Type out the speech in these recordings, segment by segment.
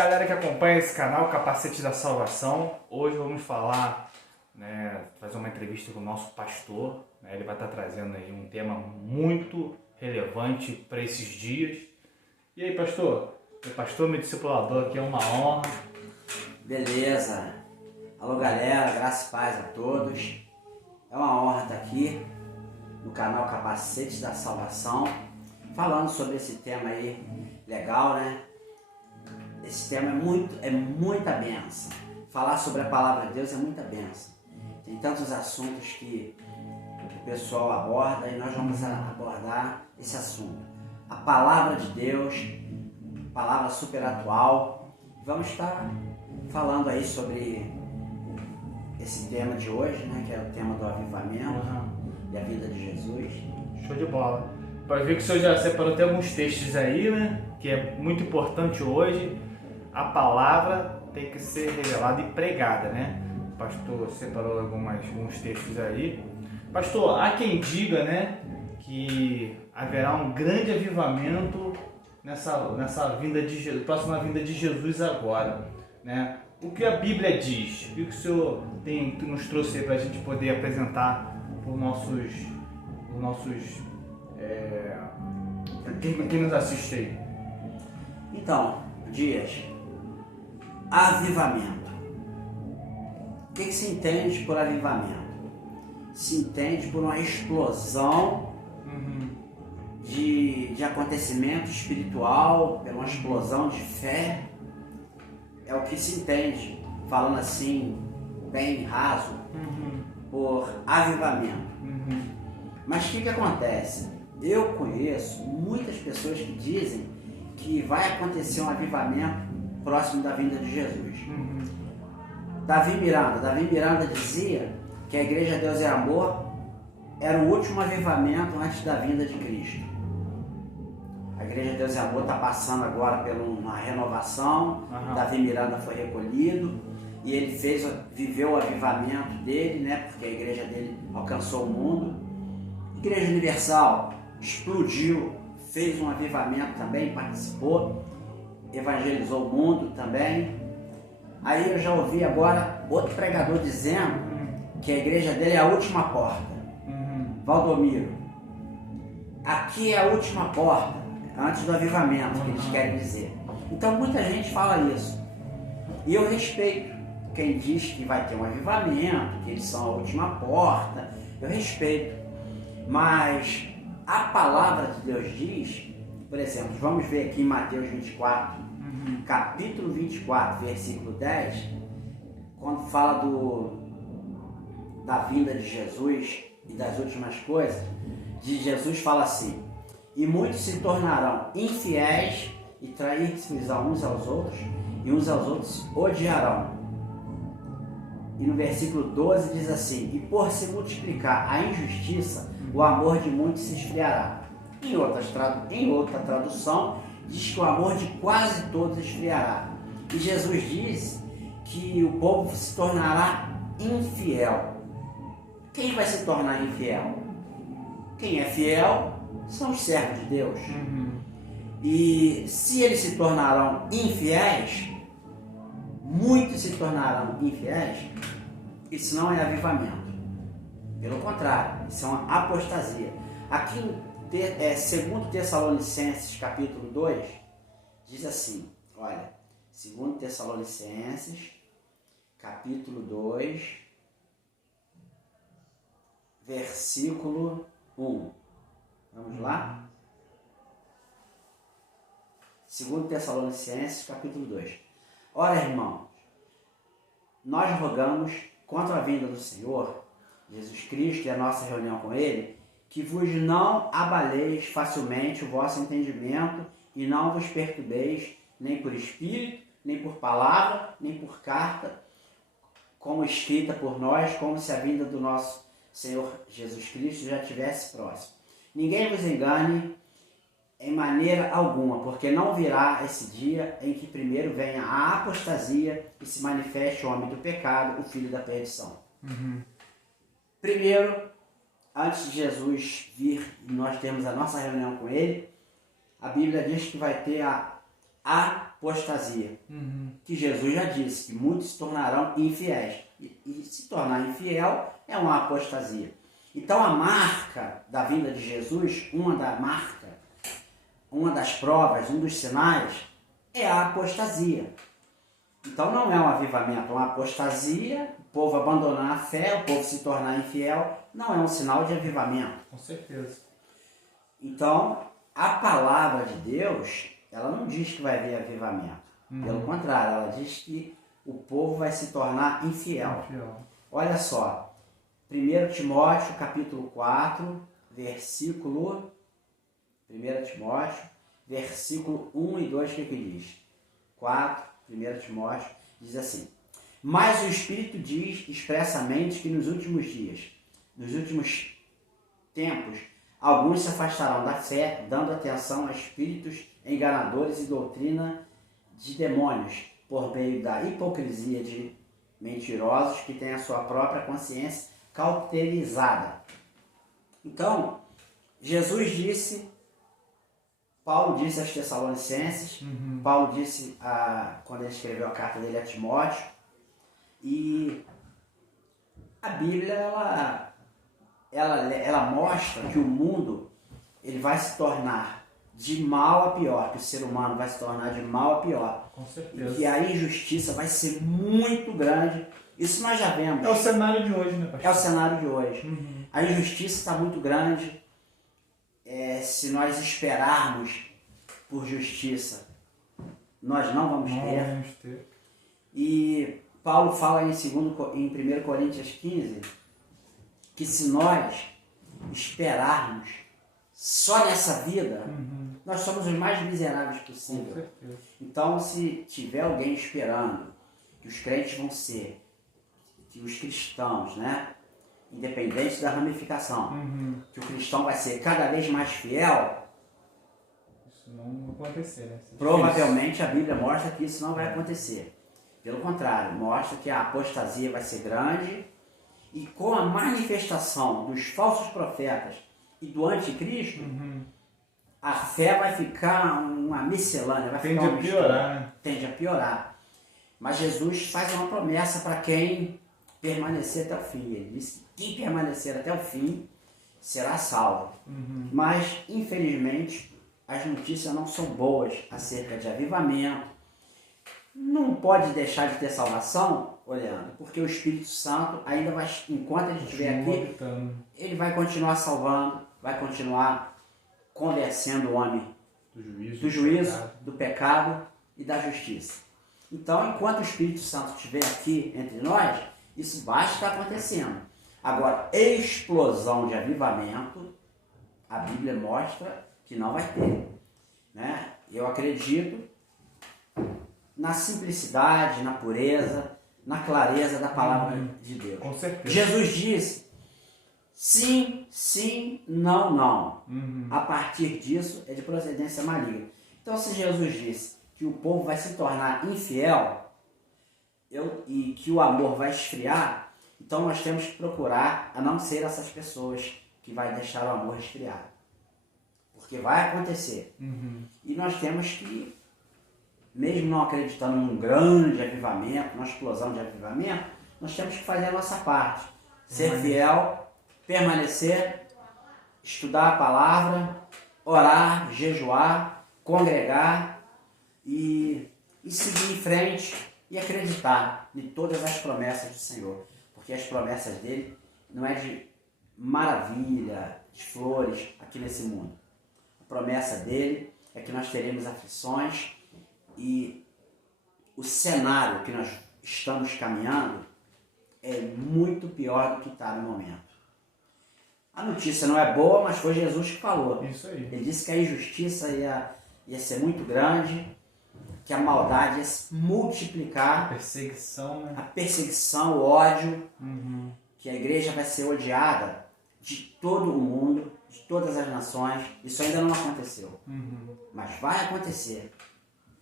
galera que acompanha esse canal, Capacete da Salvação. Hoje vamos falar, fazer uma entrevista com o nosso pastor. Ele vai estar trazendo aí um tema muito relevante para esses dias. E aí, pastor? Meu pastor, meu discipulador aqui, é uma honra. Beleza. Alô, galera, graça e paz a todos. É uma honra estar aqui no canal Capacete da Salvação, falando sobre esse tema aí legal, né? Esse tema é muita bênção. Falar sobre a palavra de Deus é muita bênção. Tem tantos assuntos que o pessoal aborda e nós vamos abordar esse assunto. A palavra de Deus, palavra super atual. Vamos estar falando aí sobre esse tema de hoje, né? Que é o tema do avivamento e a vida de Jesus. Show de bola. Pode ver que o senhor já separou até alguns textos aí, né? Que é muito importante hoje. A palavra tem que ser revelada e pregada, né? O pastor separou alguns textos aí. Pastor, há quem diga, né, que haverá um grande avivamento nessa vinda de Jesus, próxima vinda de Jesus agora, né? O que a Bíblia diz? O que o senhor nos trouxe aí para a gente poder apresentar para os nossos quem nos assiste aí? Então, Dias, avivamento. O que se entende por avivamento? Se entende por uma explosão de acontecimento espiritual, por uma explosão de fé. É o que se entende, falando assim, bem raso, por avivamento. Mas o que acontece? Eu conheço muitas pessoas que dizem que vai acontecer um avivamento próximo da vinda de Jesus. Davi Miranda dizia que a Igreja Deus é Amor era o último avivamento antes da vinda de Cristo. A Igreja Deus é Amor está passando agora por uma renovação. Davi Miranda foi recolhido e ele viveu o avivamento dele, né? Porque a igreja dele alcançou o mundo. Igreja Universal explodiu, fez um avivamento também, participou, evangelizou o mundo também. Aí eu já ouvi agora outro pregador dizendo que a igreja dele é a última porta. Valdomiro, aqui é a última porta, antes do avivamento, que eles querem dizer. Então muita gente fala isso. E eu respeito quem diz que vai ter um avivamento, que eles são a última porta. Eu respeito. Mas a palavra de Deus diz, por exemplo, vamos ver aqui em Mateus 24, capítulo 24, versículo 10, quando fala da vinda de Jesus e das últimas coisas, Jesus fala assim: e muitos se tornarão infiéis e trair-se uns aos outros, e uns aos outros odiarão. E no versículo 12 diz assim: e por se multiplicar a injustiça, o amor de muitos se esfriará. Em outra tradução, diz que o amor de quase todos esfriará. E Jesus diz que o povo se tornará infiel. Quem vai se tornar infiel? Quem é fiel são os servos de Deus. E se eles se tornarão infiéis, muitos se tornarão infiéis, isso não é avivamento. Pelo contrário, isso é uma apostasia. Aqui em 2 Tessalonicenses capítulo 2, diz assim, olha, 2 Tessalonicenses capítulo 2, versículo 1. Vamos lá? 2 Tessalonicenses capítulo 2. Ora, irmãos, nós rogamos contra a vinda do Senhor Jesus Cristo e a nossa reunião com Ele, que vos não abaleis facilmente o vosso entendimento e não vos perturbeis nem por espírito, nem por palavra, nem por carta, como escrita por nós, como se a vinda do nosso Senhor Jesus Cristo já estivesse próximo. Ninguém vos engane em maneira alguma, porque não virá esse dia em que primeiro venha a apostasia e se manifeste o homem do pecado, o filho da perdição. Primeiro, antes de Jesus vir e nós termos a nossa reunião com Ele, a Bíblia diz que vai ter a apostasia. Que Jesus já disse que muitos se tornarão infiéis. E se tornar infiel é uma apostasia. Então a marca da vinda de Jesus, uma das provas, um dos sinais, é a apostasia. Então não é um avivamento, é uma apostasia, o povo abandonar a fé, o povo se tornar infiel, não é um sinal de avivamento. Com certeza. Então, a palavra de Deus, ela não diz que vai haver avivamento. Pelo contrário, ela diz que o povo vai se tornar infiel. Olha só, 1 Timóteo capítulo 4, versículo 1 Timóteo, versículo 1 e 2, o que diz? 4, 1 Timóteo, diz assim: mas o Espírito diz expressamente que nos últimos dias, nos últimos tempos, alguns se afastarão da fé, dando atenção a espíritos enganadores e doutrina de demônios, por meio da hipocrisia de mentirosos que têm a sua própria consciência cauterizada. Então, Jesus disse, Paulo disse aos Tessalonicenses, Paulo disse quando ele escreveu a carta dele a Timóteo, e a Bíblia ela mostra que o mundo ele vai se tornar de mal a pior, que o ser humano vai se tornar de mal a pior. Com certeza. E que a injustiça vai ser muito grande. Isso nós já vemos. É o cenário de hoje, né, pastor? É o cenário de hoje. A injustiça está muito grande. Se nós esperarmos por justiça, nós não vamos ter. E Paulo fala em 1 Coríntios 15 que se nós esperarmos só nessa vida, nós somos os mais miseráveis possível. Então, se tiver alguém esperando que os crentes vão ser, que os cristãos, né, independente da ramificação, que o cristão vai ser cada vez mais fiel, isso não vai acontecer, né? Provavelmente a Bíblia mostra que isso não vai acontecer. Pelo contrário, mostra que a apostasia vai ser grande e com a manifestação dos falsos profetas e do anticristo, a fé vai ficar uma miscelânea, vai ficar uma piorar, né? Tende a piorar. Mas Jesus faz uma promessa para quem permanecer até o fim. Ele disse que quem permanecer até o fim será salvo. Mas, infelizmente, as notícias não são boas acerca de avivamento. Não pode deixar de ter salvação, olhando, porque o Espírito Santo ainda vai, enquanto ele estiver aqui, ele vai continuar salvando, vai continuar convencendo o homem do juízo, do pecado e da justiça. Então, enquanto o Espírito Santo estiver aqui entre nós, isso vai estar acontecendo. Agora, explosão de avivamento, a Bíblia mostra que não vai ter. Né? Eu acredito na simplicidade, na pureza, na clareza da palavra de Deus. Com certeza. Jesus disse sim, sim, não, não. A partir disso é de procedência maligna. Então, se Jesus disse que o povo vai se tornar infiel e que o amor vai esfriar, então nós temos que procurar a não ser essas pessoas que vai deixar o amor esfriar. Porque vai acontecer. E nós temos que, mesmo não acreditando num grande avivamento, numa explosão de avivamento, nós temos que fazer a nossa parte. Ser fiel, permanecer, estudar a palavra, orar, jejuar, congregar e seguir em frente e acreditar em todas as promessas do Senhor. Porque as promessas dele não é de maravilha, de flores aqui nesse mundo. A promessa dele é que nós teremos aflições e o cenário que nós estamos caminhando é muito pior do que está no momento. A notícia não é boa, mas foi Jesus que falou. Isso aí. Ele disse que a injustiça ia ser muito grande, que a maldade ia se multiplicar. A perseguição, o ódio, que a igreja vai ser odiada de todo o mundo, de todas as nações. Isso ainda não aconteceu. Mas vai acontecer.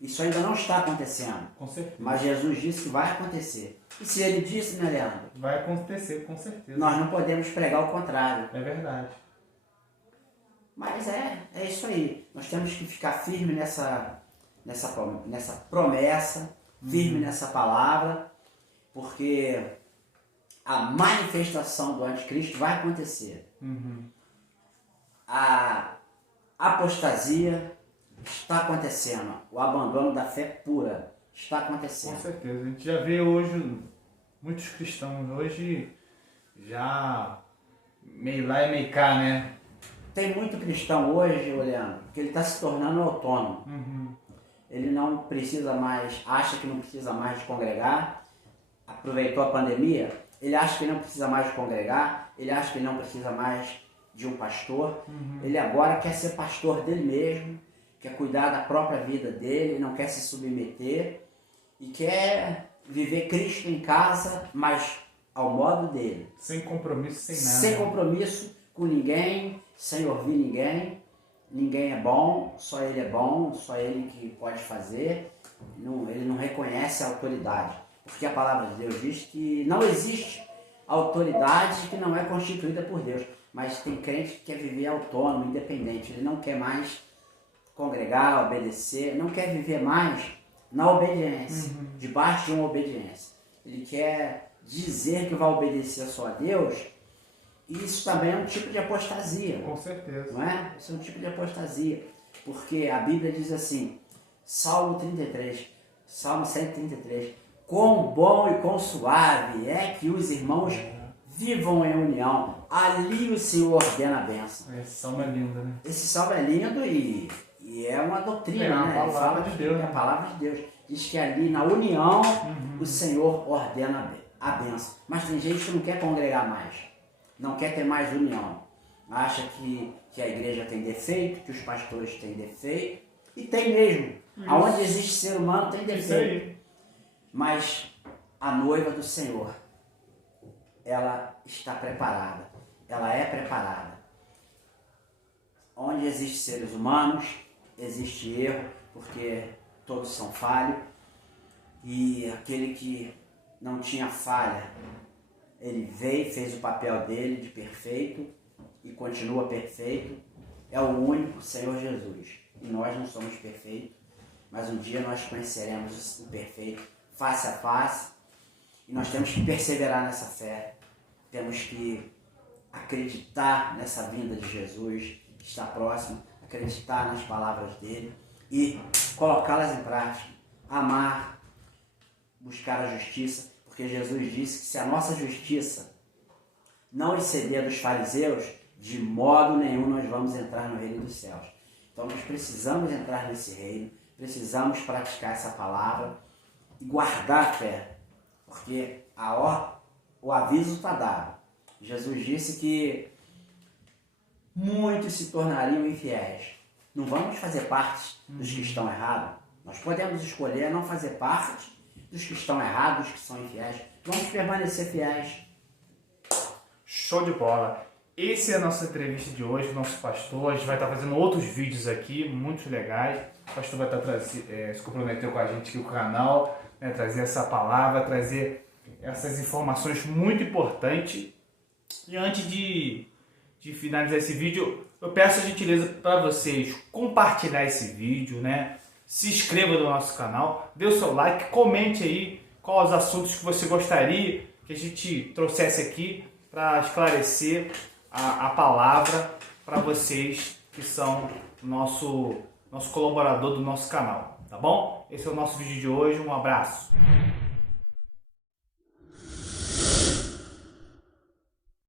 Isso ainda não está acontecendo. Com certeza. Mas Jesus disse que vai acontecer. E se ele disse, né, Leandro? Vai acontecer, com certeza. Nós não podemos pregar o contrário. É verdade. Mas é isso aí. Nós temos que ficar firme nessa promessa, firme nessa palavra, porque a manifestação do anticristo vai acontecer. A apostasia está acontecendo, o abandono da fé pura está acontecendo. Com certeza, a gente já vê hoje muitos cristãos hoje já meio lá e meio cá, né? Tem muito cristão hoje, olhando, que ele está se tornando autônomo. Ele não precisa mais, acha que não precisa mais de congregar, aproveitou a pandemia, ele acha que não precisa mais de congregar, ele acha que não precisa mais de um pastor, ele agora quer ser pastor dele mesmo, quer cuidar da própria vida dele, não quer se submeter e quer viver Cristo em casa, mas ao modo dele. Sem compromisso, sem nada. Sem compromisso com ninguém, sem ouvir ninguém. Ninguém é bom, só ele é bom, só ele que pode fazer. Ele não reconhece a autoridade. Porque a palavra de Deus diz que não existe autoridade que não é constituída por Deus. Mas tem crente que quer viver autônomo, independente. Ele não quer mais congregar, obedecer, não quer viver mais na obediência, debaixo de uma obediência. Ele quer dizer que vai obedecer só a Deus, e isso também é um tipo de apostasia. Com certeza. Não é? Isso é um tipo de apostasia. Porque a Bíblia diz assim, Salmo 133, quão bom e quão suave é que os irmãos vivam em união, ali o Senhor ordena a bênção. Esse salmo é lindo, né? Esse salmo é lindo e é uma doutrina, né? A palavra de Deus. É a palavra de Deus. Diz que ali na união o Senhor ordena a bênção. Mas tem gente que não quer congregar mais, não quer ter mais união. Acha que a igreja tem defeito, que os pastores têm defeito, e tem mesmo. Aonde existe ser humano tem defeito. Isso aí. Mas a noiva do Senhor, ela está preparada, ela é preparada. Onde existem seres humanos, existe erro, porque todos são falhos, e aquele que não tinha falha, ele veio, fez o papel dele de perfeito e continua perfeito, é o único Senhor Jesus. E nós não somos perfeitos, mas um dia nós conheceremos o perfeito face a face, e nós temos que perseverar nessa fé, temos que acreditar nessa vinda de Jesus, que está próximo, acreditar nas palavras dele e colocá-las em prática, amar, buscar a justiça, porque Jesus disse que se a nossa justiça não exceder dos fariseus, de modo nenhum nós vamos entrar no reino dos céus. Então nós precisamos entrar nesse reino, precisamos praticar essa palavra e guardar a fé, porque o aviso está dado. Jesus disse que muitos se tornariam infiéis. Não vamos fazer parte dos que estão errados. Nós podemos escolher não fazer parte dos que estão errados, dos que são infiéis. Vamos permanecer fiéis. Show de bola. Essa é a nossa entrevista de hoje, nosso pastor. A gente vai estar fazendo outros vídeos aqui, muito legais. O pastor vai estar se comprometeu com a gente aqui no canal, né, trazer essa palavra, trazer essas informações muito importantes. E antes de finalizar esse vídeo, eu peço a gentileza para vocês compartilhar esse vídeo, né? Se inscreva no nosso canal, dê o seu like, comente aí quais os assuntos que você gostaria que a gente trouxesse aqui para esclarecer a palavra para vocês que são nosso colaborador do nosso canal, tá bom? Esse é o nosso vídeo de hoje, um abraço.